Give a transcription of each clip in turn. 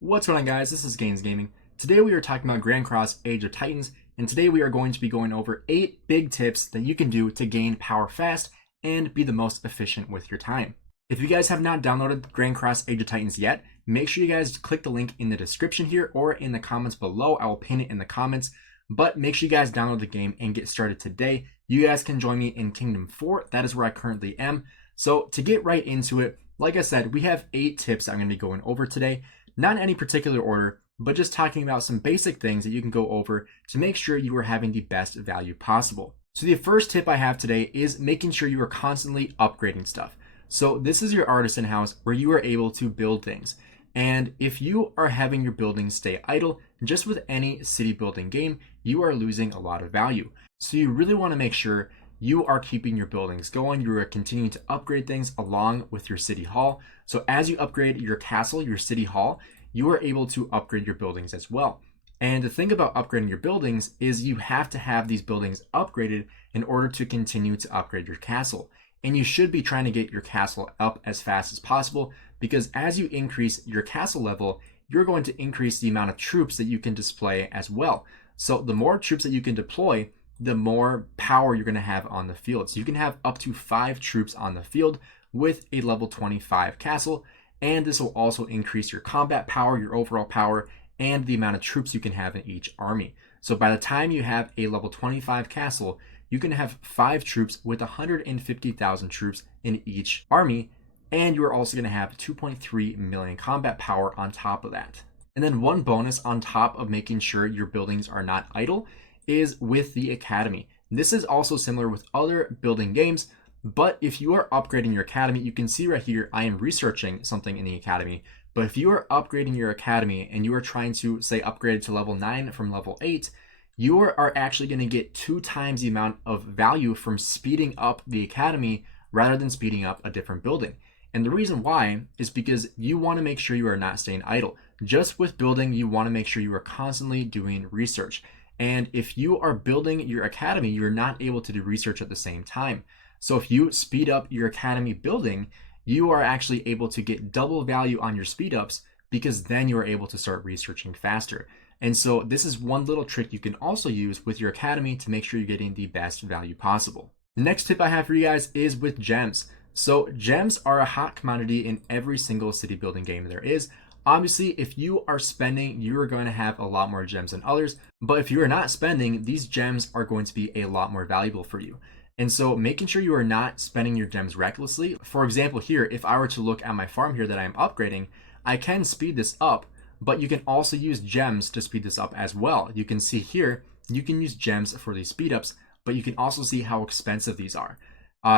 What's going on, guys? This is Gainz Gaming. Today we are talking about Grand Cross Age of Titans, and today we are going to be going over 8 big tips that you can do to gain power fast and be the most efficient with your time. If you guys have not downloaded Grand Cross Age of Titans yet, make sure you guys click the link in the description here or in the comments below. I will pin it in the comments, but make sure you guys download the game and get started today. You guys can join me in Kingdom 4. That is where I currently am. So to get right into it, like I said, we have 8 tips I'm going to be going over today. Not in any particular order, but just talking about some basic things that you can go over to make sure you are having the best value possible. So the first tip I have today is making sure you are constantly upgrading stuff. So this is your artisan house where you are able to build things. And if you are having your buildings stay idle, just with any city building game, you are losing a lot of value. So you really want to make sure you are keeping your buildings going. You are continuing to upgrade things along with your city hall. So as you upgrade your castle, your city hall, you are able to upgrade your buildings as well. And the thing about upgrading your buildings is you have to have these buildings upgraded in order to continue to upgrade your castle. And you should be trying to get your castle up as fast as possible, because as you increase your castle level, you're going to increase the amount of troops that you can display as well. So the more troops that you can deploy, the more power you're going to have on the field. So you can have up to 5 troops on the field with a level 25 castle, and this will also increase your combat power, your overall power, and the amount of troops you can have in each army. So by the time you have a level 25 castle, you can have 5 troops with 150,000 troops in each army, and you are also going to have 2.3 million combat power on top of that. And then one bonus on top of making sure your buildings are not idle is with the academy. This is also similar with other building games, but if you are upgrading your academy, you can see right here, I am researching something in the academy, but if you are upgrading your academy and you are trying to say upgrade to level 9 from level 8, you are actually going to get 2 times the amount of value from speeding up the academy rather than speeding up a different building. And the reason why is because you want to make sure you are not staying idle. Just with building, you want to make sure you are constantly doing research. And if you are building your academy, you're not able to do research at the same time. So if you speed up your academy building, you are actually able to get double value on your speed ups, because then you are able to start researching faster. And so this is one little trick you can also use with your academy to make sure you're getting the best value possible. The next tip I have for you guys is with gems. So gems are a hot commodity in every single city building game there is. Obviously, if you are spending, you are going to have a lot more gems than others. But if you are not spending, these gems are going to be a lot more valuable for you. And so making sure you are not spending your gems recklessly. For example, here, if I were to look at my farm here that I'm upgrading, I can speed this up, but you can also use gems to speed this up as well. You can see here, you can use gems for these speed ups, but you can also see how expensive these are.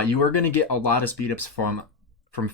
You are going to get a lot of speed ups from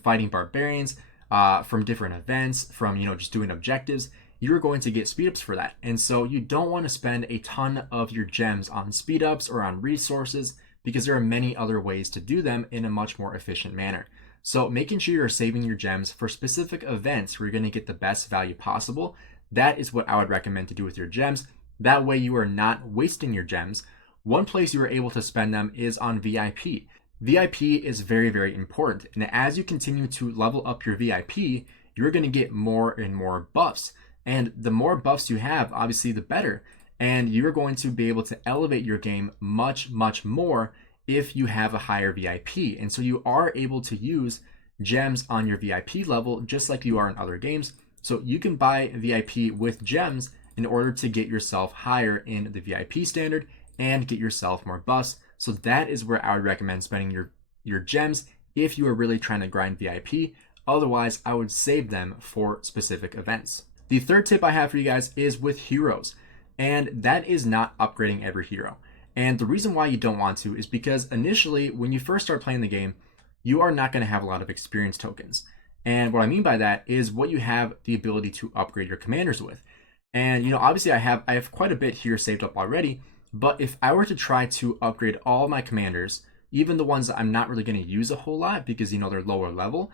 fighting barbarians, from different events, from just doing objectives. You're going to get speed ups for that. And so you don't want to spend a ton of your gems on speed ups or on resources, because there are many other ways to do them in a much more efficient manner. So making sure you're saving your gems for specific events where you're going to get the best value possible, that is what I would recommend to do with your gems. That way you are not wasting your gems. One place you are able to spend them is on VIP. VIP is very, very important. And as you continue to level up your VIP, you're going to get more and more buffs. And the more buffs you have, obviously, the better. And you're going to be able to elevate your game much, much more if you have a higher VIP. And so you are able to use gems on your VIP level just like you are in other games. So you can buy VIP with gems in order to get yourself higher in the VIP standard and get yourself more buffs. So that is where I would recommend spending your gems if you are really trying to grind VIP. Otherwise, I would save them for specific events. The third tip I have for you guys is with heroes. And that is not upgrading every hero. And the reason why you don't want to is because initially, when you first start playing the game, you are not going to have a lot of experience tokens. And what I mean by that is what you have the ability to upgrade your commanders with. And obviously I have quite a bit here saved up already, but if I were to try to upgrade all my commanders, even the ones that I'm not really going to use a whole lot because they're lower level,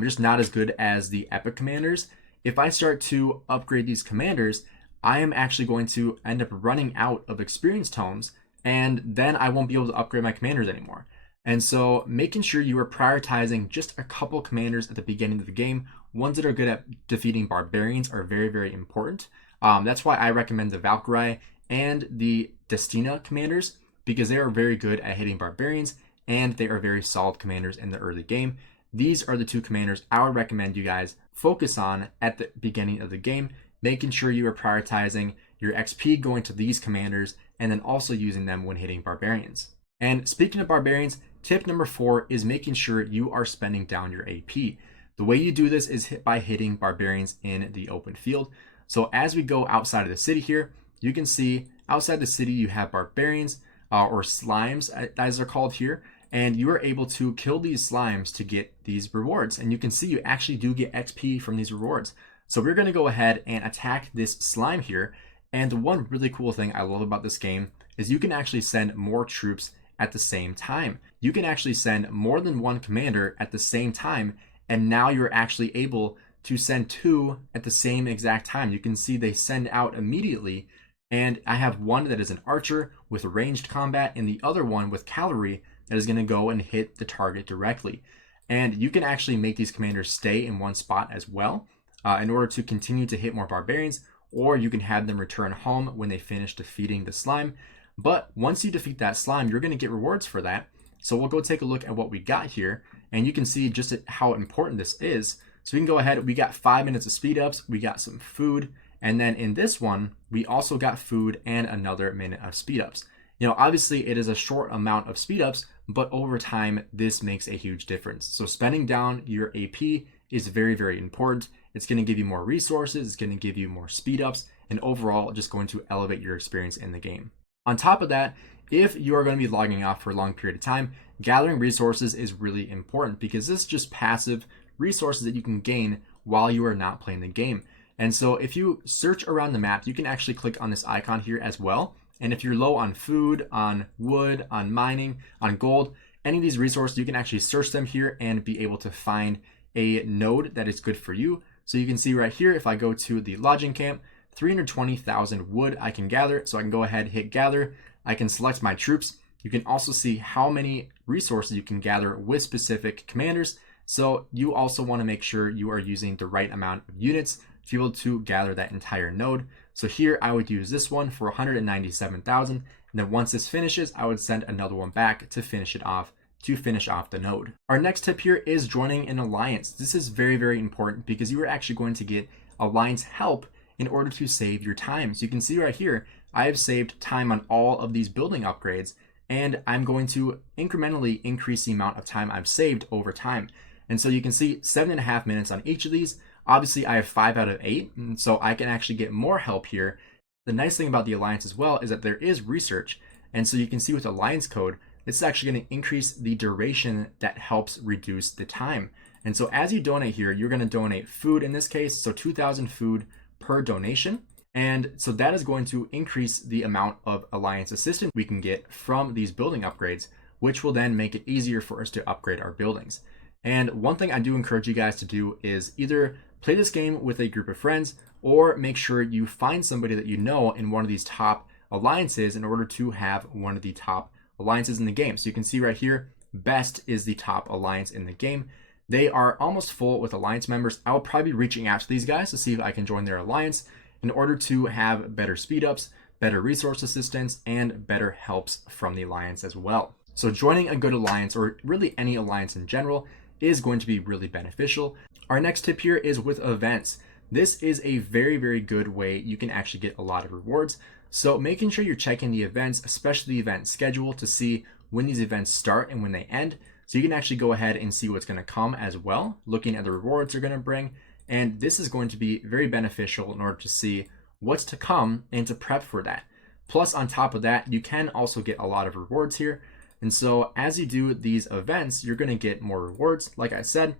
just not as good as the epic commanders. If I start to upgrade these commanders, I am actually going to end up running out of experience tomes, and then I won't be able to upgrade my commanders anymore. And so making sure you are prioritizing just a couple commanders at the beginning of the game ones that are good at defeating barbarians are very, very important. That's why I recommend the Valkyrie and the Destina commanders, because they are very good at hitting barbarians and they are very solid commanders in the early game. These are the two commanders I would recommend you guys focus on at the beginning of the game, making sure you are prioritizing your XP going to these commanders and then also using them when hitting barbarians. And speaking of barbarians, tip number 4 is making sure you are spending down your AP. The way you do this is by hitting barbarians in the open field. So as we go outside of the city here, you can see outside the city you have barbarians or slimes as they're called here, and you are able to kill these slimes to get these rewards. And you can see you actually do get XP from these rewards. So we're going to go ahead and attack this slime here. And the one really cool thing I love about this game is you can actually send more troops at the same time. You can actually send more than one commander at the same time, and now you're actually able to send 2 at the same exact time. You can see they send out immediately, and I have one that is an archer with ranged combat and the other one with cavalry that is going to go and hit the target directly. And you can actually make these commanders stay in one spot as well in order to continue to hit more barbarians, or you can have them return home when they finish defeating the slime. But once you defeat that slime, you're going to get rewards for that. So we'll go take a look at what we got here, and you can see just how important this is. So we can go ahead, we got 5 minutes of speed ups, we got some food, and then in this one, we also got food and another minute of speed ups. You know, obviously it is a short amount of speed ups, but over time, this makes a huge difference. So spending down your AP is very, very important. It's going to give you more resources, it's going to give you more speed ups, and overall just going to elevate your experience in the game. On top of that, if you are going to be logging off for a long period of time, gathering resources is really important because this is just passive resources that you can gain while you are not playing the game. And so if you search around the map, you can actually click on this icon here as well. And if you're low on food, on wood, on mining, on gold, any of these resources, you can actually search them here and be able to find a node that is good for you. So you can see right here, if I go to the lodging camp, 320,000 wood I can gather. So I can go ahead, hit gather. I can select my troops. You can also see how many resources you can gather with specific commanders. So you also want to make sure you are using the right amount of units to be able to gather that entire node. So here I would use this one for 197,000. And then once this finishes, I would send another one back to finish it off, to finish off the node. Our next tip here is joining an alliance. This is very, very important because you are actually going to get alliance help in order to save your time. So you can see right here, I have saved time on all of these building upgrades, and I'm going to incrementally increase the amount of time I've saved over time. And so you can see 7.5 minutes on each of these. Obviously I have 5 out of 8, and so I can actually get more help here. The nice thing about the alliance as well is that there is research. And so you can see with alliance code, this is actually going to increase the duration that helps reduce the time. And so as you donate here, you're going to donate food in this case, so 2,000 food per donation. And so that is going to increase the amount of alliance assistance we can get from these building upgrades, which will then make it easier for us to upgrade our buildings. And one thing I do encourage you guys to do is either play this game with a group of friends or make sure you find somebody that you know in one of these top alliances in order to have one of the top alliances in the game. So you can see right here, Best is the top alliance in the game. They are almost full with alliance members. I will probably be reaching out to these guys to see if I can join their alliance in order to have better speed ups, better resource assistance, and better helps from the alliance as well. So joining a good alliance, or really any alliance in general, is going to be really beneficial. Our next tip here is with events. This is a very, very good way you can actually get a lot of rewards. So making sure you're checking the events, especially the event schedule, to see when these events start and when they end. So you can actually go ahead and see what's going to come as well, looking at the rewards they're going to bring. And this is going to be very beneficial in order to see what's to come and to prep for that. Plus, on top of that, you can also get a lot of rewards here. And so as you do these events, you're going to get more rewards, like I said.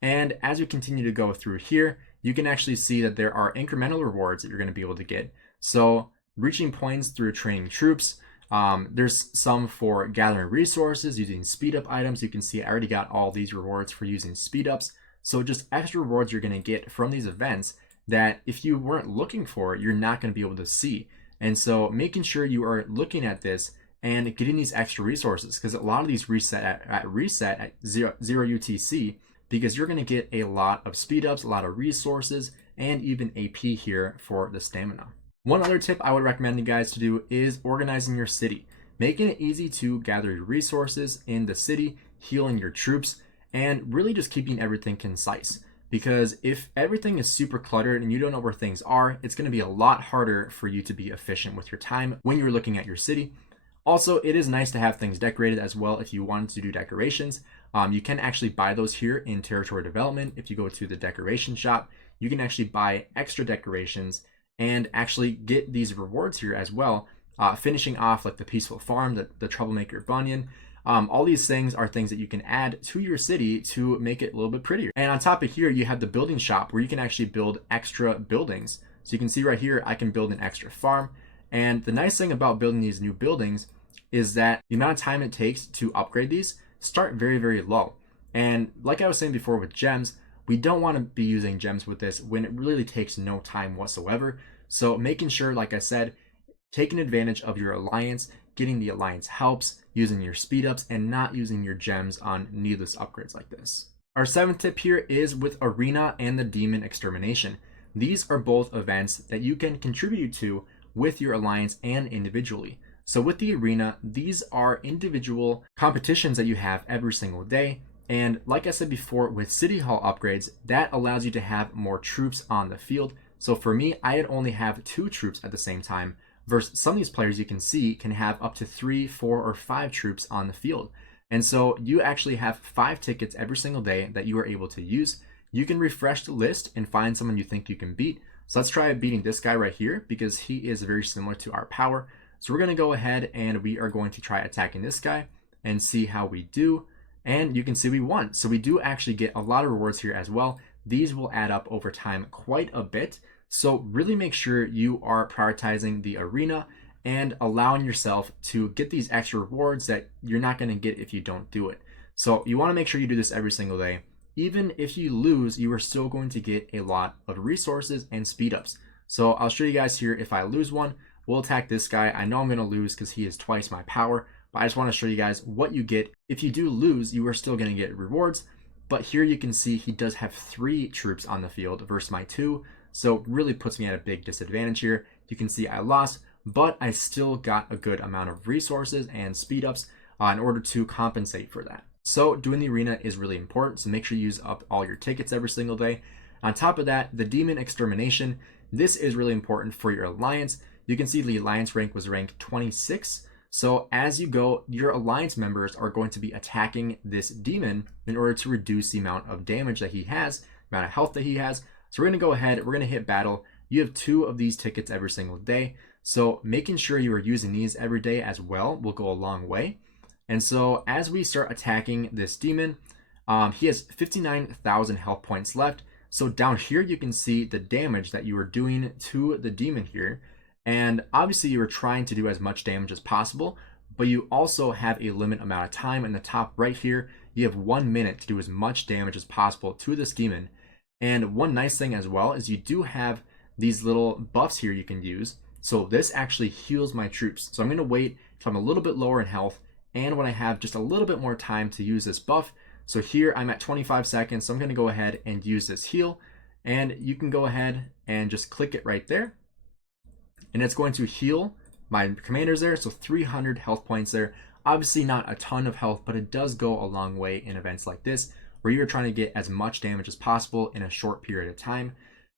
And as you continue to go through here, you can actually see that there are incremental rewards that you're going to be able to get. So reaching points through training troops. There's some for gathering resources, using speed up items. You can see I already got all these rewards for using speed ups. So just extra rewards you're going to get from these events that if you weren't looking for, you're not going to be able to see. And so making sure you are looking at this and getting these extra resources, because a lot of these reset at 0 UTC, because you're going to get a lot of speed ups, a lot of resources, and even AP here for the stamina. One other tip I would recommend you guys to do is organizing your city, making it easy to gather your resources in the city, healing your troops, and really just keeping everything concise. Because if everything is super cluttered and you don't know where things are, it's going to be a lot harder for you to be efficient with your time when you're looking at your city. Also, it is nice to have things decorated as well if you wanted to do decorations. You can actually buy those here in territory development. If you go to the decoration shop, you can actually buy extra decorations and actually get these rewards here as well. Finishing off like the peaceful farm, the troublemaker bunyan. All these things are things that you can add to your city to make it a little bit prettier. And on top of here, you have the building shop where you can actually build extra buildings. So you can see right here, I can build an extra farm. And the nice thing about building these new buildings is that the amount of time it takes to upgrade these start very, very low. And like I was saying before with gems, we don't want to be using gems with this when it really takes no time whatsoever. So making sure, like I said, taking advantage of your alliance, getting the alliance helps, using your speed ups, and not using your gems on needless upgrades like this. Our seventh tip here is with Arena and the Demon Extermination. These are both events that you can contribute to with your alliance and individually. So with the Arena, these are individual competitions that you have every single day. And like I said before, with City Hall upgrades, that allows you to have more troops on the field. So for me, I'd only have 2 troops at the same time, versus some of these players you can see can have up to 3, 4, or 5 troops on the field. And so you actually have 5 tickets every single day that you are able to use. You can refresh the list and find someone you think you can beat. So let's try beating this guy right here because he is very similar to our power. So we're going to go ahead and we are going to try attacking this guy and see how we do. And you can see we won. So we do actually get a lot of rewards here as well. These will add up over time quite a bit. So really make sure you are prioritizing the Arena and allowing yourself to get these extra rewards that you're not going to get if you don't do it. So you want to make sure you do this every single day. Even if you lose, you are still going to get a lot of resources and speed ups. So I'll show you guys here if I lose one. We'll attack this guy. I know I'm going to lose because he is twice my power, but I just want to show you guys what you get. If you do lose, you are still going to get rewards. But here you can see he does have 3 troops on the field versus my 2. So it really puts me at a big disadvantage here. You can see I lost, but I still got a good amount of resources and speed ups in order to compensate for that. So doing the Arena is really important. So make sure you use up all your tickets every single day. On top of that, the Demon Extermination. This is really important for your alliance. You can see the alliance rank was ranked 26. So as you go, your alliance members are going to be attacking this demon in order to reduce the amount of damage that he has, amount of health that he has. So we're going to go ahead, we're going to hit battle. You have 2 of these tickets every single day. So making sure you are using these every day as well will go a long way. And so as we start attacking this demon, he has 59,000 health points left. So down here, you can see the damage that you are doing to the demon here. And obviously you are trying to do as much damage as possible, but you also have a limit amount of time. In the top right here, you have 1 minute to do as much damage as possible to this demon. And one nice thing as well is you do have these little buffs here you can use. So this actually heals my troops. So I'm going to wait till I'm a little bit lower in health and when I have just a little bit more time to use this buff. So here I'm at 25 seconds. So I'm going to go ahead and use this heal. And you can go ahead and just click it right there. And it's going to heal my commanders there. So 300 health points there. Obviously not a ton of health, but it does go a long way in events like this, where you're trying to get as much damage as possible in a short period of time.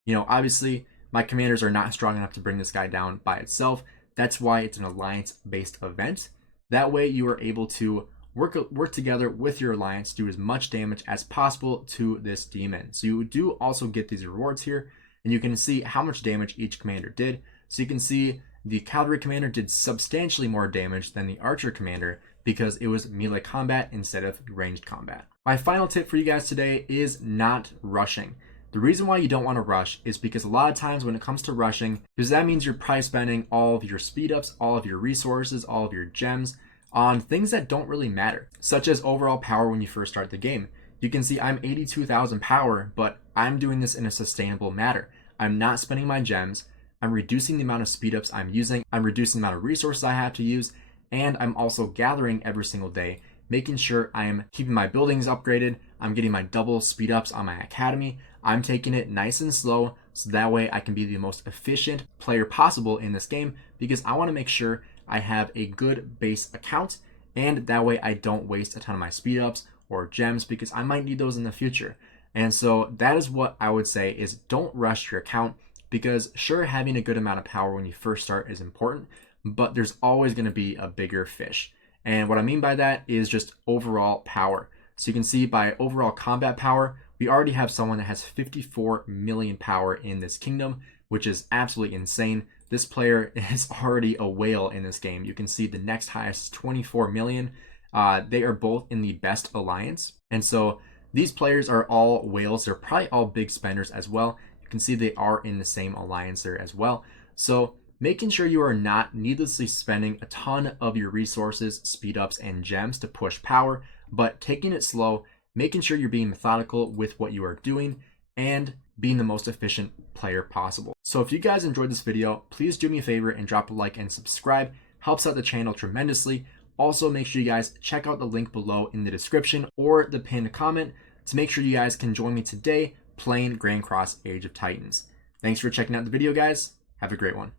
You know, obviously my commanders are not strong enough to bring this guy down by itself. That's why it's an alliance-based event. That way you are able to work together with your alliance, do as much damage as possible to this demon. So you do also get these rewards here, and you can see how much damage each commander did. So you can see the cavalry commander did substantially more damage than the archer commander because it was melee combat instead of ranged combat. My final tip for you guys today is not rushing. The reason why you don't want to rush is because a lot of times when it comes to rushing, because that means you're probably spending all of your speed ups, all of your resources, all of your gems on things that don't really matter, such as overall power when you first start the game. You can see I'm 82,000 power, but I'm doing this in a sustainable manner. I'm not spending my gems. I'm reducing the amount of speed ups I'm using. I'm reducing the amount of resources I have to use. And I'm also gathering every single day, making sure I am keeping my buildings upgraded, I'm getting my double speed ups on my academy, I'm taking it nice and slow so that way I can be the most efficient player possible in this game, because I want to make sure I have a good base account, and that way I don't waste a ton of my speed ups or gems, because I might need those in the future. And so that is what I would say is don't rush your account, because sure, having a good amount of power when you first start is important, but there's always going to be a bigger fish. And what I mean by that is just overall power. So you can see by overall combat power, we already have someone that has 54 million power in this kingdom, which is absolutely insane. This player is already a whale in this game. You can see the next highest is 24 million. They are both in the best alliance. And so these players are all whales. They're probably all big spenders as well. You can see they are in the same alliance there as well. So making sure you are not needlessly spending a ton of your resources, speed ups, and gems to push power, but taking it slow, making sure you're being methodical with what you are doing, and being the most efficient player possible. So if you guys enjoyed this video, please do me a favor and drop a like and subscribe. Helps out the channel tremendously. Also, make sure you guys check out the link below in the description or the pinned comment to make sure you guys can join me today playing Grand Cross Age of Titans. Thanks for checking out the video, guys. Have a great one.